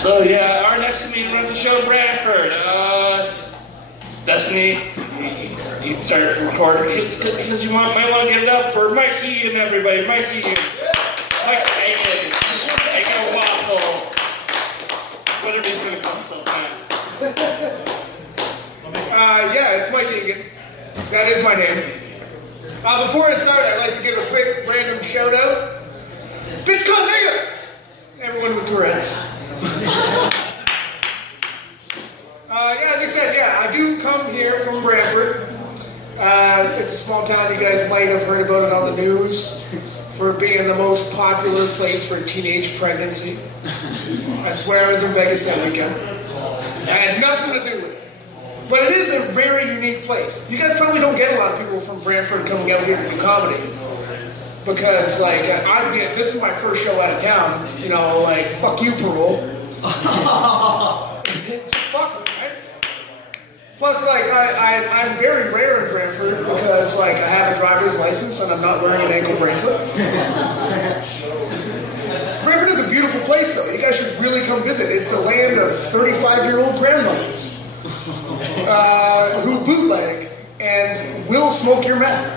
So yeah, our next comedian runs a show in Brantford. Destiny, you start recording because you might want to give it up for Mikey and everybody. Mikey, Mike Egan, Egan Waffle, whatever he's going to call himself now. Yeah, it's Mike Egan. That is my name. Before I start, I'd like to give a quick random shout out. Bitch, cunt, nigga! Everyone with Tourette's. Yeah, as I said, yeah, I do come here from Brantford. It's a small town. You guys might have heard about it on the news for being the most popular place for teenage pregnancy. I swear I was in Vegas that weekend. I had nothing to do with it. But it is a very unique place. You guys probably don't get a lot of people from Brantford coming out here to do comedy. Because, like, this is my first show out of town. You know, like, fuck you, parole. Fuck them, right? Plus, like, I'm very rare in Brantford because, like, I have a driver's license and I'm not wearing an ankle bracelet. Brantford is a beautiful place, though. You guys should really come visit. It's the land of 35-year-old grandmothers who bootleg and will smoke your meth.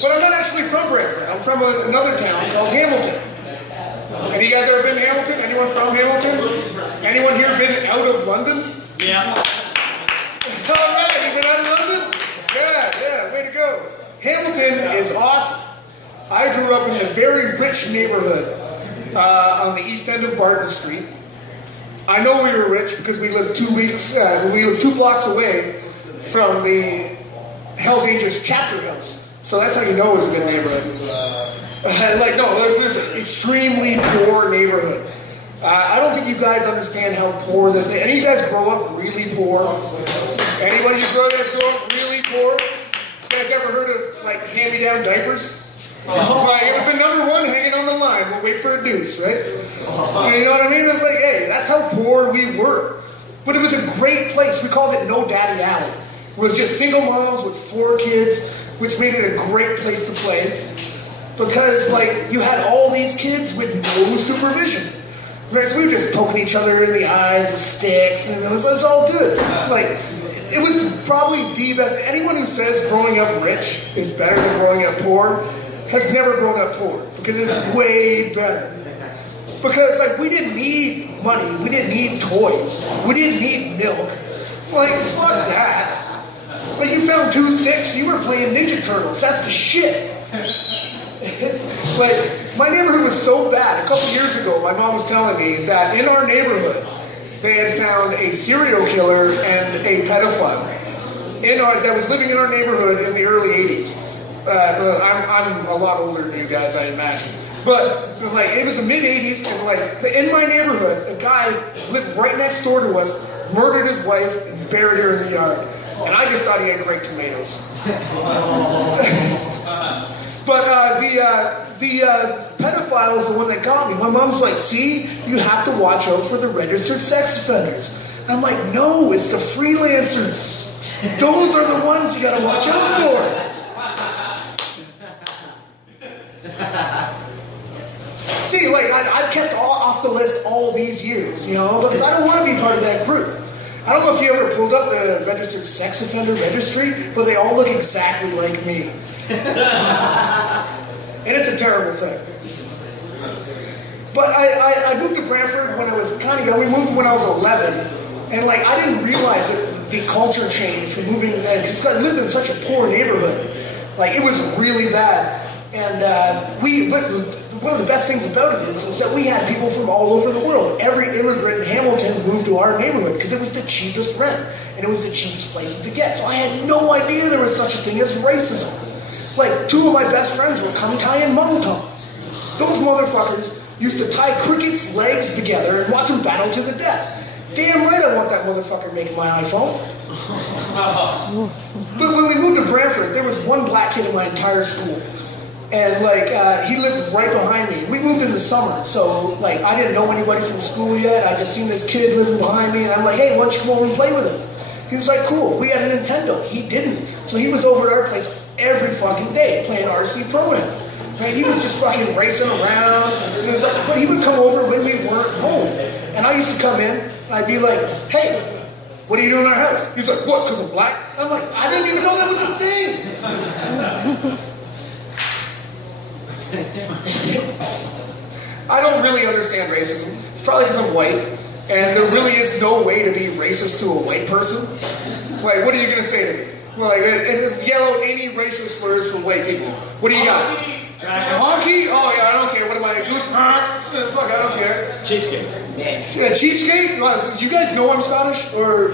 But I'm not actually from Brantford. I'm from another town called Hamilton. Have you guys ever been to Hamilton? Anyone from Hamilton? Anyone here been out of London? Yeah. All right, you been out of London? Yeah, way to go. Hamilton is awesome. I grew up in a very rich neighborhood on the east end of Barton Street. I know we were rich because we lived 2 blocks away from the Hells Angels chapter house. So that's how you know it was a good neighborhood. There's an extremely poor neighborhood. I don't think you guys understand how poor this is. Any of you guys grow up really poor? Anybody who grow up really poor? You guys ever heard of, like, hand-me-down diapers? Like, it was the number one hanging on the line. We'll wait for a deuce, right? You know what I mean? It's like, hey, that's how poor we were. But it was a great place. We called it No Daddy Alley. It was just single moms with 4 kids, which made it a great place to play. Because, like, you had all these kids with no supervision. Right? So we were just poking each other in the eyes with sticks, and it was all good. Like, it was probably the best. Anyone who says growing up rich is better than growing up poor has never grown up poor. Because it's way better. Because, like, we didn't need money. We didn't need toys. We didn't need milk. Like, fuck that. Like, you found 2 sticks, you were playing Ninja Turtles. That's the shit. Like, my neighborhood was so bad. A couple years ago, my mom was telling me that in our neighborhood, they had found a serial killer and a pedophile that was living in our neighborhood in the early 80s. I'm a lot older than you guys, I imagine. But, like, it was the mid-80s, and, like, in my neighborhood, a guy lived right next door to us, murdered his wife, and buried her in the yard. And I just thought he had great tomatoes. But the pedophile is the one that got me. My mom's like, see, you have to watch out for the registered sex offenders. And I'm like, no, it's the freelancers. Those are the ones you gotta watch out for. See, like, I've kept off the list all these years, you know, because I don't want to be part of that group. I don't know if you ever pulled up the registered sex offender registry, but they all look exactly like me. And it's a terrible thing. But I moved to Brantford when I was kind of young. We moved when I was 11. And, like, I didn't realize the culture change from moving, because I lived in such a poor neighborhood. Like, it was really bad. And one of the best things about it is that we had people from all over the world. Every immigrant in Hamilton moved to our neighborhood because it was the cheapest rent. And it was the cheapest places to get. So I had no idea there was such a thing as racism. Like, 2 of my best friends were Kung Tai and Mung Tung. Those motherfuckers used to tie crickets' legs together and watch them battle to the death. Damn right I want that motherfucker making my iPhone. But when we moved to Brantford, there was one black kid in my entire school. And, like, he lived right behind me. We moved in the summer, so, like, I didn't know anybody from school yet. I just seen this kid living behind me, and I'm like, hey, why don't you come over and play with us? He was like, cool. We had a Nintendo. He didn't. So he was over at our place every fucking day playing RC Pro-Am. Right? He was just fucking racing around. And it was like, but he would come over when we weren't home. And And I used to come in, and I'd be like, hey, what are you doing in our house? He's like, what, because I'm black? I'm like, I didn't even know that was a thing. I don't really understand racism. It's probably because I'm white, and there really is no way to be racist to a white person. Like, what are you going to say to me? Like, yell out any racial slurs from white people. What do you got? Honky? Oh, yeah, I don't care. What am I? Goose? Fuck, I don't care. Cheapskate. Cheapskate? Well, you guys know I'm Scottish? Or...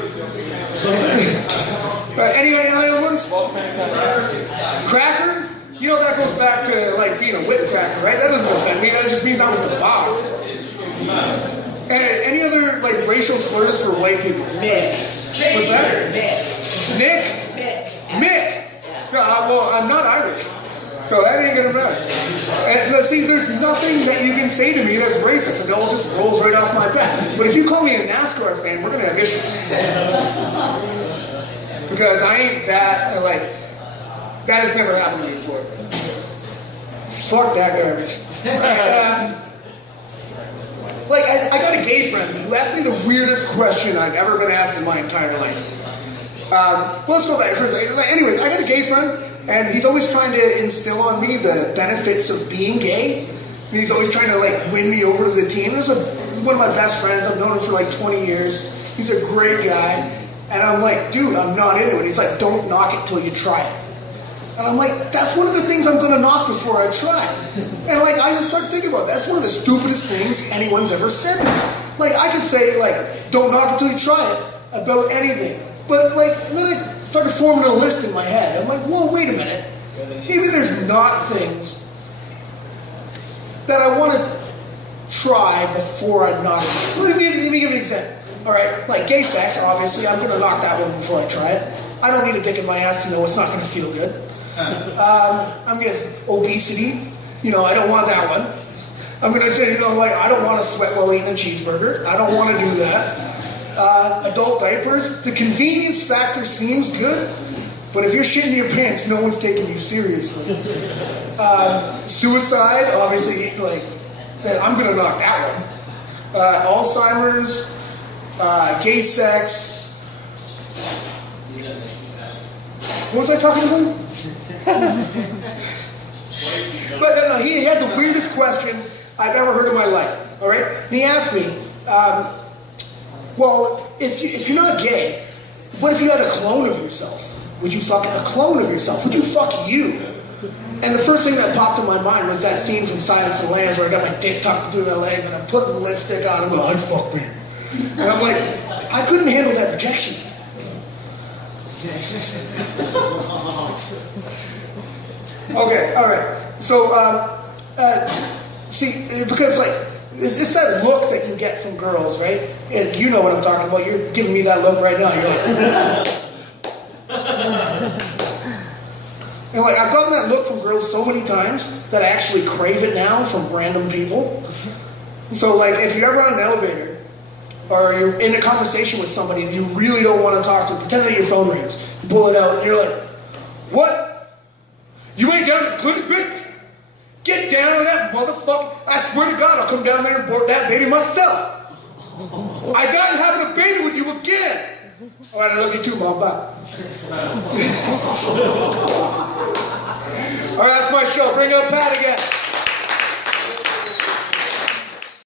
any other ones? Cracker? You know, that goes back to, like, being a whip cracker, right? That doesn't offend me. That just means I was the boss. Any other, like, racial slurs for white people? What's that? Nick? Mick? Well, I'm not Irish, so that ain't gonna matter. And see, there's nothing that you can say to me that's racist. It all just rolls right off my back. But if you call me a NASCAR fan, we're gonna have issues. Because I ain't that, like, that has never happened to me before. Fuck that garbage. Like, I got a gay friend who asked me the weirdest question I've ever been asked in my entire life. Let's go back for a second. Anyway, I got a gay friend, and he's always trying to instill on me the benefits of being gay. And he's always trying to, like, win me over to the team. He's one of my best friends. I've known him for like 20 years. He's a great guy. And I'm like, dude, I'm not into it. He's like, don't knock it till you try it. And I'm like, that's one of the things I'm going to knock before I try. And, like, I just started thinking about it. That's one of the stupidest things anyone's ever said to me. Like, I could say, like, don't knock it till you try it about anything. But, like, then I started forming a list in my head. I'm like, whoa, wait a minute. Maybe there's not things that I want to try before I knock it. Let me give an example. All right, like gay sex, obviously, I'm going to knock that one before I try it. I don't need a dick in my ass to know it's not going to feel good. I'm going to obesity. You know, I don't want that one. I'm going to say, you know, like, I don't want to sweat while eating a cheeseburger. I don't want to do that. Adult diapers. The convenience factor seems good, but if you're shitting your pants, no one's taking you seriously. Suicide, obviously, like, I'm going to knock that one. Alzheimer's, gay sex. What was I talking about? But no, he had the weirdest question I've ever heard in my life. All right, and he asked me, well, if you're not gay, what if you had a clone of yourself? Would you fuck a clone of yourself? Would you fuck you? And the first thing that popped in my mind was that scene from Silence of the Lambs where I got my dick tucked between my legs and I'm putting the lipstick on and I'm like, I'd fuck me. And I'm like, I couldn't handle that rejection. Okay, all right. So, see, because like, it's that look that you get from girls, right? And you know what I'm talking about. You're giving me that look right now. You're like, and like, I've gotten that look from girls so many times that I actually crave it now from random people. So, like, if you're ever on an elevator, or you're in a conversation with somebody that you really don't want to talk to, pretend that your phone rings, you pull it out, and you're like, what? You ain't down to the clinic, bitch? Get down to that motherfucker. I swear to God, I'll come down there and abort that baby myself. I died having a baby with you again. All right, I love you too, Mom. Bye. All right, that's my show. Bring up Pat again.